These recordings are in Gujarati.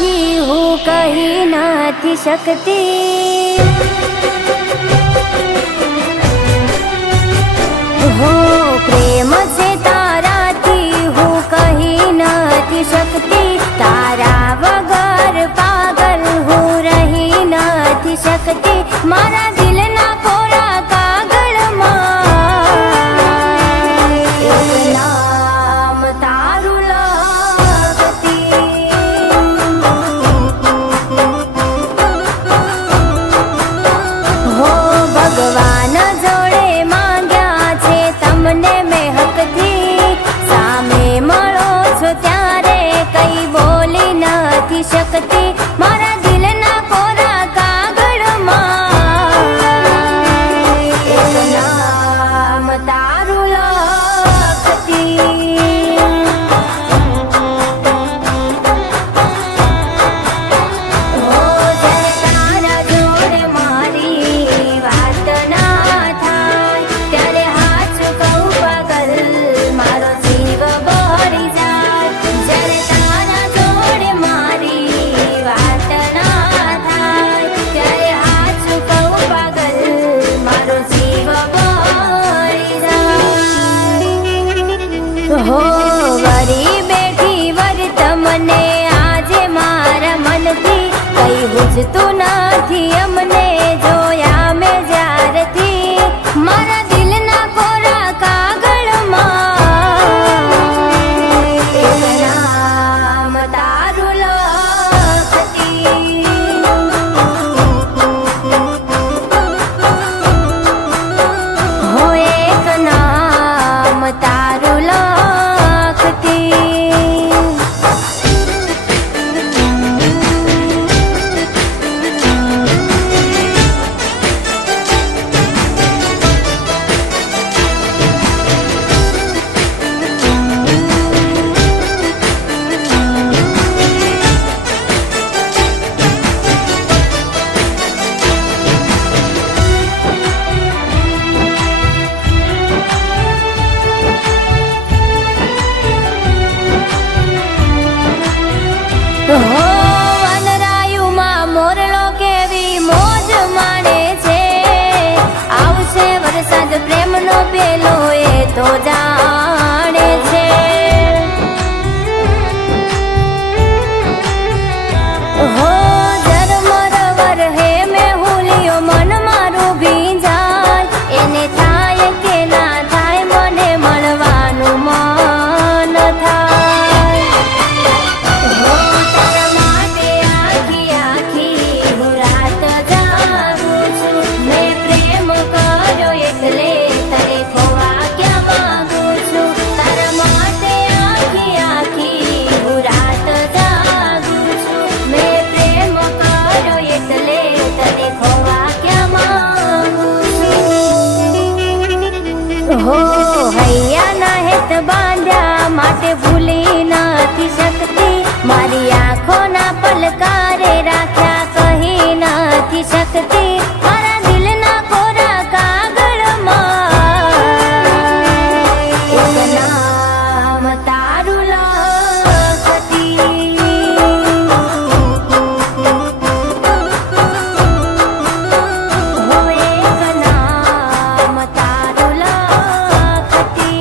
તારાથી હું કહી નથી શકતી, હો પ્રેમ છે તારાથી હું કહી નથી શકતી, તારા વગર પાગલ હું રહી નથી શકતી, મારા દિલના કોરા કાગળમાં એક નામ તારું લખતી, હો ભગવાન જોડે માંગ્યા છે તમને મેં હકથી, સામે મળો છો ત્યારે કઈ બોલી નથી શકતી, મારા દિલના કોરા કાગળમાં એક નામ તારું લખતી, હો જ્યારે તારા જોડે મારી વાત ના થાય ત્યારે હાથ કહું પાગલ મારો જીવ બળી જાય, જ્યારે તારા જોડે મારી વાત ના થાય ત્યારે હાથ કહું પાગલ મારો જીવ બળી જાય, હો વરી બેઠી વર તમને આજે મારા મનથી કઈ હુજતું નથી અમને જોયા મેં જ્યારથી, મારા દિલના કોરા કાગળમાં એક નામ તારું લખતી, હો એક નામ તારું લખતી, હો વનરાયુમાં મોરલો કેવી મોજ માણે છે, આવશે વરસાદ પ્રેમનો પેલો એ તો જાણે છે, હો ઝરમર હે મેં હુલિયો મન મારું ભીંજાય, એને થાય કે ના થાય મને મળવાનું મન થાય, હો તારા માટે આખી આખી હું રાત જાગું છું, મેં પ્રેમ કર્યો એટલે તને ખોવા ક્યાં માંગુ છું, તારા માટે આખી આખી હું રાત જાગું છું, મેં પ્રેમ કર્યો એટલે તને ખોવા ક્યાં માંગુ છું, હો હૈયાના હેત બાંધ્યા માટે ભૂલી નથી શકતી, મારી આંખોના પલકારે રાખ્યા કહી નથી શકતી, મારા દિલના કોરા કાગળમાં એક નામ તારું લખતી, હો એક નામ તારું લખતી.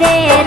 રે